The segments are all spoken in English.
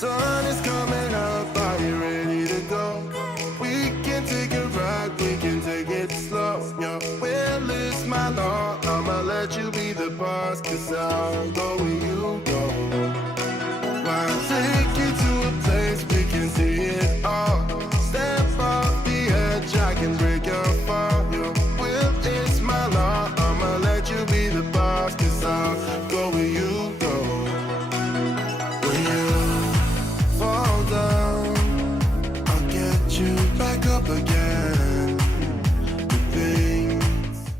Sun is coming up, are you ready to go? We can take a ride, we can take it slow. Your will is my law, I'ma let you be the boss, 'cause I'll go where you go. I'll take you to a place we can see it all. Step off the edge, I can break your fall. Your will is my law, I'ma let you be the boss, 'cause I'll go where you go. When you fall down, I'll get you back up again. The things.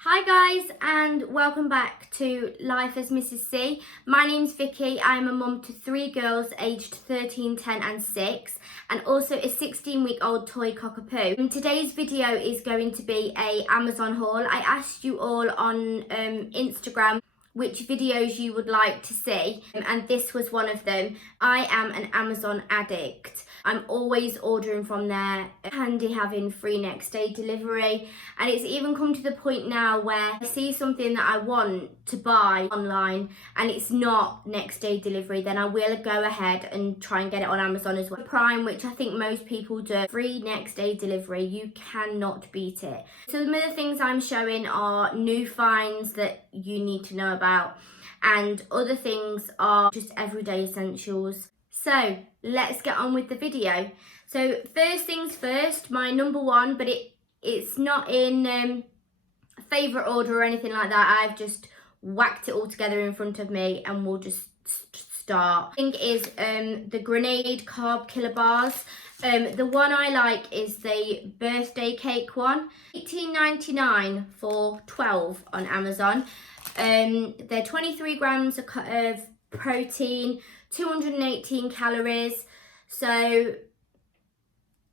Hi guys, and welcome back to Life as Mrs. C. My name's Vicky. I'm a mum to 3 girls aged 13, 10 and 6, and also a 16-week-old toy cockapoo. Today's video is going to be a Amazon haul. I asked you all on Instagram which videos you would like to see, and this was one of them. I am an Amazon addict. I'm always ordering from there. Handy having free next day delivery, and it's even come to the point now where I see something that I want to buy online and it's not next day delivery, then I will go ahead and try and get it on Amazon as well. Prime, which I think most people do, free next day delivery, you cannot beat it. So some of the things I'm showing are new finds that you need to know about, and other things are just everyday essentials. So let's get on with the video. So first things first, my number one, but it's not in favourite order or anything like that. I've just whacked it all together in front of me and we'll just start. I think is the Grenade Carb Killer Bars. The one I like is the birthday cake one. $18.99 for 12 on Amazon. They're 23 grams of protein, 218 calories, so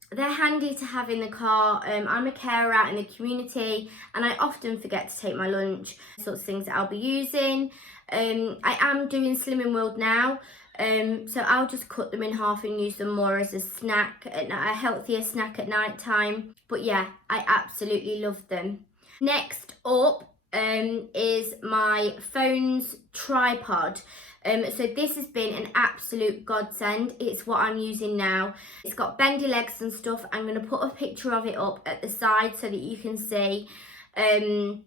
they're handy to have in the car. I'm a carer out in the community and I often forget to take my lunch, sorts of things that I'll be using. I am doing Slimming World now, so I'll just cut them in half and use them more as a snack, a healthier snack at night time. But yeah, I absolutely love them. Next up is my phone's tripod. So this has been an absolute godsend. It's what I'm using now. It's got bendy legs and stuff. I'm going to put a picture of it up at the side so that you can see. And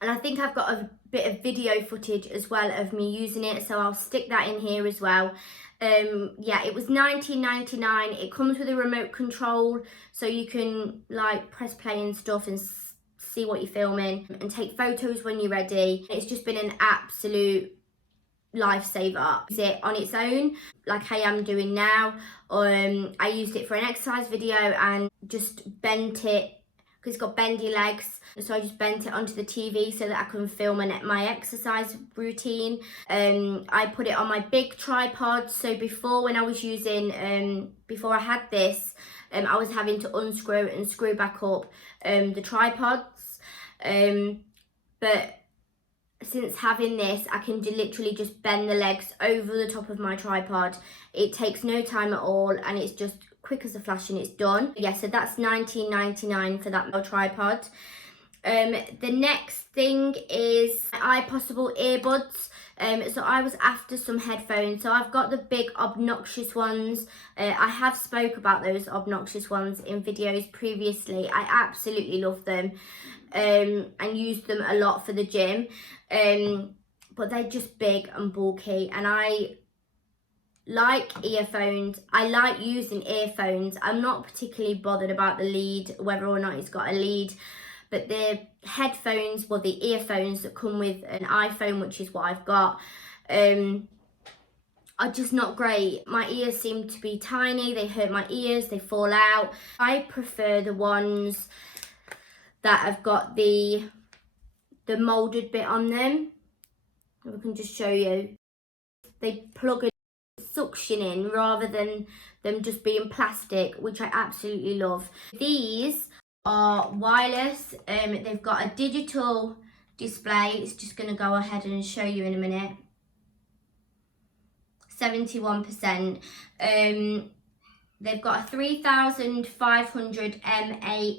I think I've got a bit of video footage as well of me using it, so I'll stick that in here as well. Yeah, it was $19.99. It comes with a remote control, so you can like press play and stuff and see what you're filming and take photos when you're ready. It's just been an absolute lifesaver. Use it on its own like I am doing now. I used it for an exercise video and just bent it because it's got bendy legs, so I just bent it onto the TV so that I can film my exercise routine. I put it on my big tripod, so before when I was using before I had this, I was having to unscrew and screw back up the tripods, but since having this, I can literally just bend the legs over the top of my tripod. It takes no time at all and it's just quick as a flash and it's done. Yeah, so that's $19.99 for that tripod. The next thing is iPossible earbuds. So I was after some headphones. So I've got the big obnoxious ones. I have spoke about those obnoxious ones in videos previously. I absolutely love them and use them a lot for the gym. But they're just big and bulky, and I like earphones. I like using earphones. I'm not particularly bothered about the lead, whether or not it's got a lead, but the headphones, well, the earphones that come with an iPhone, which is what I've got, are just not great. My ears seem to be tiny, they hurt my ears, they fall out. I prefer the ones that have got the moulded bit on them. I can just show you. They plug a suction in rather than them just being plastic, which I absolutely love. These are wireless. They've got a digital display. It's just going to go ahead and show you in a minute. 71%. They've got a 3500 mAh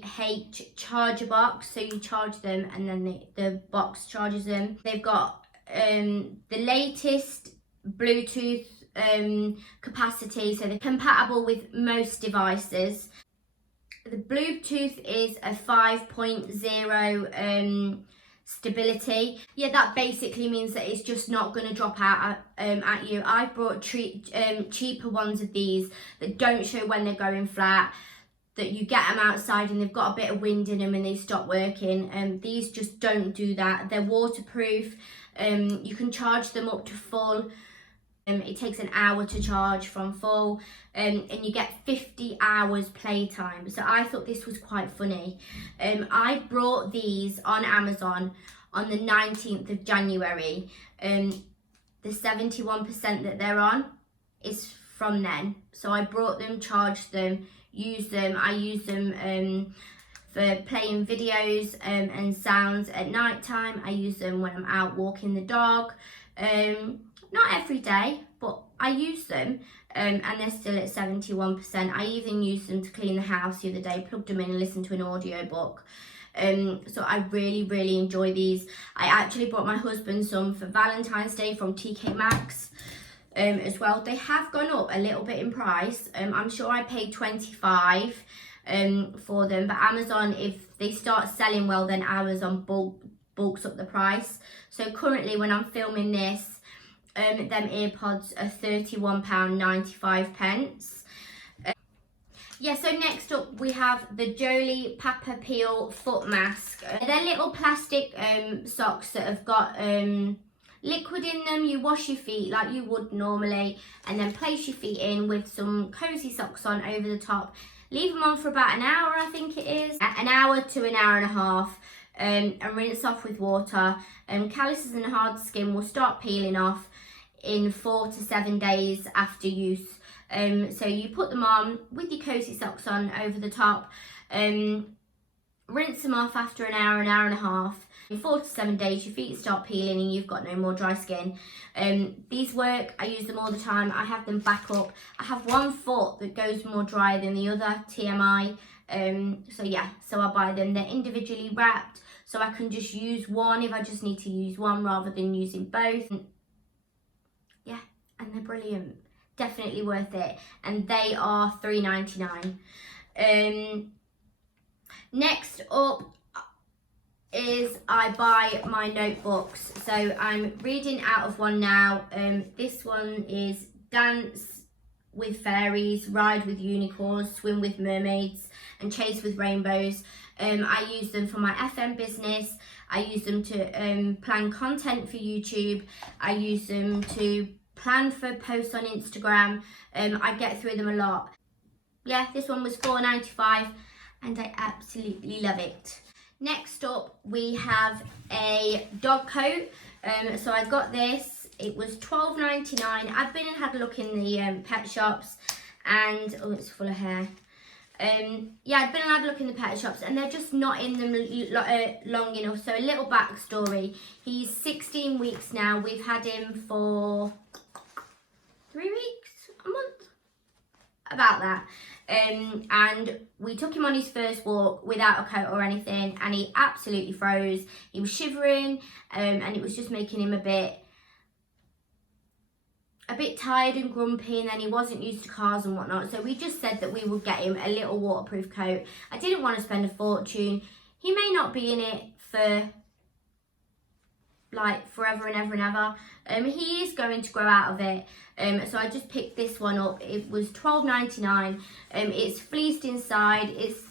charger box, so you charge them and then the box charges them. They've got the latest Bluetooth capacity, so they're compatible with most devices. The Bluetooth is a 5.0 stability. Yeah, that basically means that it's just not going to drop out at you. I've brought cheaper ones of these that don't show when they're going flat, that you get them outside and they've got a bit of wind in them and they stop working. These just don't do that. They're waterproof. You can charge them up to full. It takes an hour to charge from full, and you get 50 hours playtime. So I thought this was quite funny. I brought these on Amazon on the 19th of January. The 71% that they're on is from then. So I brought them, charged them, used them. I use them for playing videos and sounds at night time. I use them when I'm out walking the dog. Not every day, but I use them, and they're still at 71%. I even used them to clean the house the other day, plugged them in and listened to an audio book. So I really enjoy these. I actually bought my husband some for Valentine's Day from TK Maxx as well. They have gone up a little bit in price. I'm sure I paid $25 for them, but Amazon, if they start selling well, then Amazon bulks up the price. So currently when I'm filming this, them earpods are £31.95. Yeah, so next up we have the Jolie Papa Peel foot mask. They're little plastic socks that have got liquid in them. You wash your feet like you would normally and then place your feet in with some cozy socks on over the top. Leave them on for about an hour, I think it is. An hour to an hour and a half. And rinse off with water. Calluses and hard skin will start peeling off in 4 to 7 days after use. So you put them on with your cozy socks on over the top. Rinse them off after an hour and a half. In 4 to 7 days, your feet start peeling and you've got no more dry skin. These work. I use them all the time. I have them back up. I have one foot that goes more dry than the other, TMI. So yeah, so I buy them. They're individually wrapped, so I can just use one if I just need to use one rather than using both. Yeah, and they're brilliant. Definitely worth it. And they are $3.99. Next up is I buy my notebooks. So I'm reading out of one now. This one is Dance with Fairies, Ride with Unicorns, Swim with Mermaids, and Chase with Rainbows. I use them for my FM business. I use them to plan content for YouTube. I use them to plan for posts on Instagram. I get through them a lot. Yeah, this one was $4.95 and I absolutely love it. Next up, we have a dog coat. So I got this. It was $12.99. I've been and had a look in the pet shops and, oh, it's full of hair. Yeah, I've been and had a look in the pet shops and they're just not in them long enough. So a little backstory. He's 16 weeks now. We've had him for 3 weeks, a month, about that. And we took him on his first walk without a coat or anything and he absolutely froze. He was shivering and it was just making him a bit tired and grumpy, and then he wasn't used to cars and whatnot. So we just said that we would get him a little waterproof coat. I didn't want to spend a fortune. He may not be in it for like forever and ever and ever. He is going to grow out of it. So I just picked this one up. It was $12.99. It's fleeced inside. It's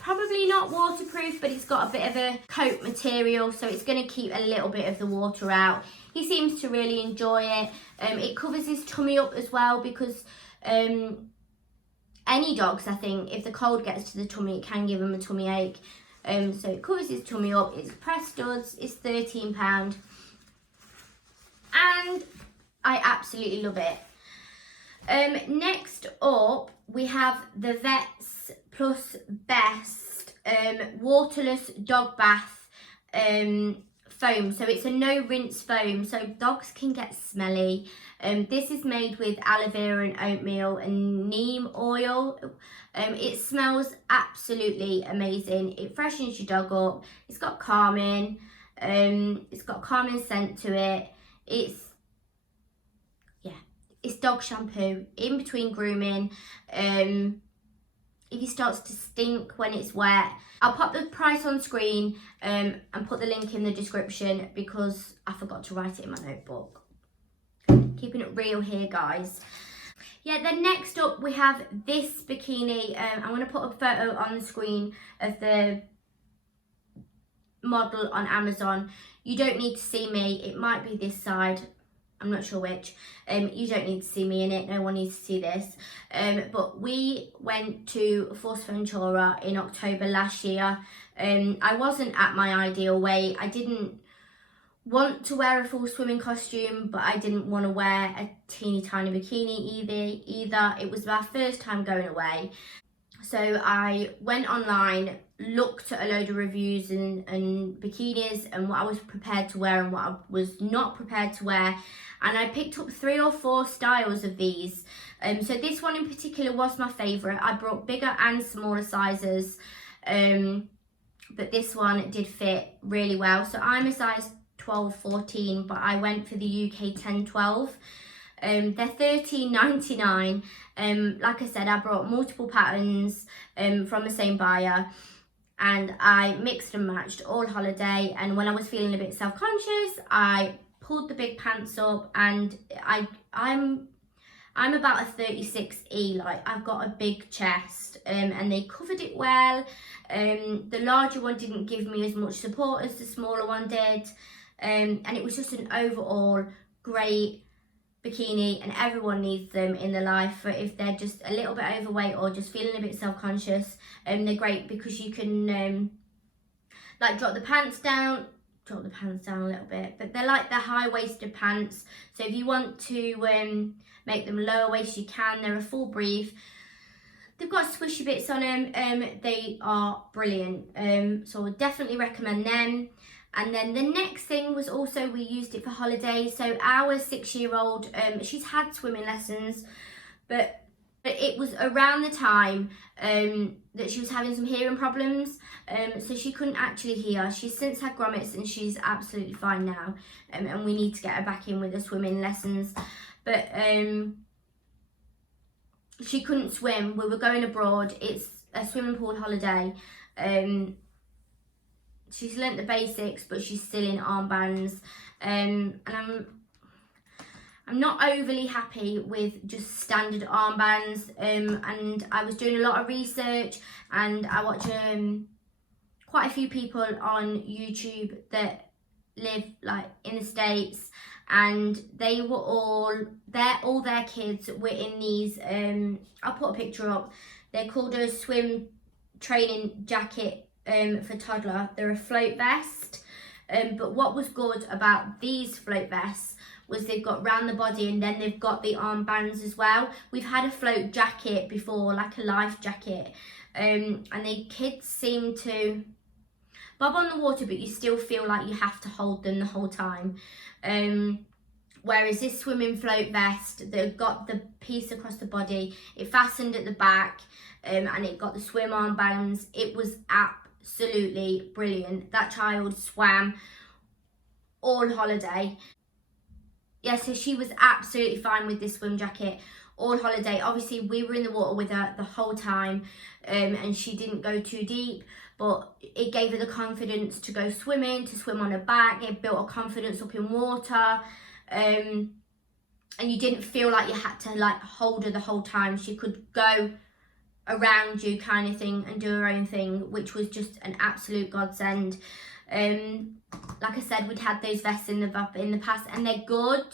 probably not waterproof, but it's got a bit of a coat material, so it's going to keep a little bit of the water out. He seems to really enjoy it. It covers his tummy up as well, because any dogs, I think, if the cold gets to the tummy, it can give them a tummy ache. So it covers his tummy up. It's press studs. It's £13. And I absolutely love it. Next up, we have the Vets Plus Best waterless dog bath foam. So it's a no rinse foam, so dogs can get smelly. This is made with aloe vera and oatmeal and neem oil. It smells absolutely amazing. It freshens your dog up. It's got calming. It's got calming scent to it. It's dog shampoo in between grooming. If he starts to stink when it's wet, I'll pop the price on screen and put the link in the description because I forgot to write it in my notebook. Keeping it real here, guys. Yeah, then next up we have this bikini. I'm going to put a photo on the screen of the model on Amazon. You don't need to see me. It might be this side. I'm not sure which. You don't need to see me in it. No one needs to see this. But we went to Fuerteventura in October last year. I wasn't at my ideal weight. I didn't want to wear a full swimming costume, but I didn't want to wear a teeny tiny bikini either. It was my first time going away. So I went online, looked at a load of reviews and bikinis and what I was prepared to wear and what I was not prepared to wear. And I picked up 3 or 4 styles of these. So this one in particular was my favourite. I brought bigger and smaller sizes. But this one did fit really well. So I'm a size 12, 14, but I went for the UK 10, 12. They're $13.99. Like I said, I brought multiple patterns from the same buyer, and I mixed and matched all holiday. And when I was feeling a bit self-conscious, I pulled the big pants up, and I'm about a 36E, like I've got a big chest, and they covered it well. The larger one didn't give me as much support as the smaller one did, and it was just an overall great bikini, and everyone needs them in their life for if they're just a little bit overweight or just feeling a bit self-conscious. They're great because you can like drop the pants down a little bit, but they're like the high-waisted pants, so if you want to make them lower waist you can. They're a full brief. They've got swishy bits on them. They are brilliant, so I would definitely recommend them. And then the next thing was also, we used it for holiday. So our 6-year-old, she's had swimming lessons, but it was around the time that she was having some hearing problems. So she couldn't actually hear. She's since had grommets and she's absolutely fine now. And we need to get her back in with the swimming lessons. But she couldn't swim. We were going abroad. It's a swimming pool holiday. She's learnt the basics, but she's still in armbands, and I'm not overly happy with just standard armbands. And I was doing a lot of research, and I watch quite a few people on YouTube that live like in the States, and they were all their kids were in these. I'll put a picture up. They're called a swim training jacket. For toddler, they're a float vest, but what was good about these float vests was they've got round the body and then they've got the armbands as well. We've had a float jacket before, like a life jacket, and the kids seem to bob on the water, but you still feel like you have to hold them the whole time. Whereas this swimming float vest, they've got the piece across the body, it fastened at the back, and it got the swim armbands. It was absolutely brilliant. That child swam all holiday. Yeah, so she was absolutely fine with this swim jacket all holiday. Obviously we were in the water with her the whole time, and she didn't go too deep, but it gave her the confidence to go swimming, to swim on her back. It built her confidence up in water, and you didn't feel like you had to like hold her the whole time. She could go around you kind of thing and do her own thing, which was just an absolute godsend. Like I said, we'd had those vests in the past, and they're good,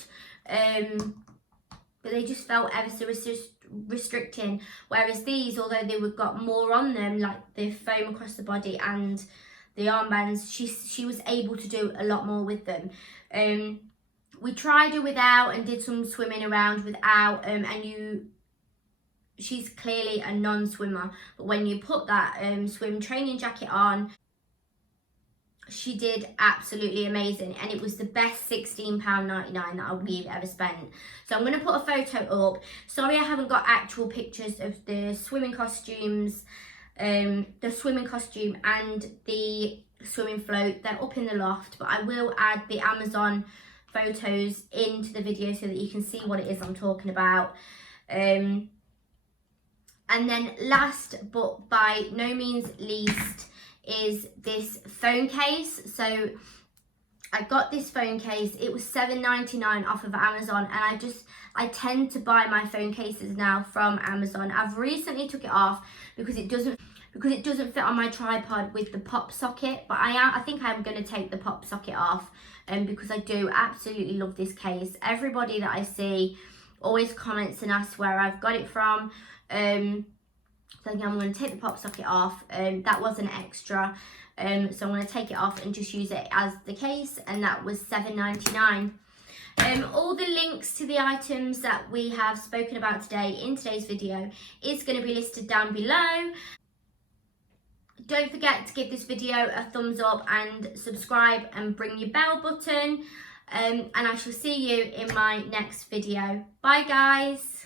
but they just felt ever so restricting. Whereas these, although they would got more on them, like the foam across the body and the armbands, she was able to do a lot more with them. We tried her without and did some swimming around without, and she's clearly a non-swimmer, but when you put that swim training jacket on, she did absolutely amazing, and it was the best £16.99 that we've ever spent. So I'm going to put a photo up. Sorry I haven't got actual pictures of the swimming costumes, the swimming costume and the swimming float. They're up in the loft, but I will add the Amazon photos into the video so that you can see what it is I'm talking about. And then last but by no means least is this phone case. So I got this phone case. It was $7.99 off of Amazon, and I tend to buy my phone cases now from Amazon. I've recently took it off because it doesn't fit on my tripod with the pop socket, but I think I'm going to take the pop socket off because I do absolutely love this case. Everybody that I see always comments and asks where I've got it from. So I think I'm going to take the pop socket off. That was an extra. So I'm going to take it off and just use it as the case, and that was $7.99. All the links to the items that we have spoken about today in today's video is going to be listed down below. Don't forget to give this video a thumbs up and subscribe and bring your bell button. And I shall see you in my next video. Bye guys.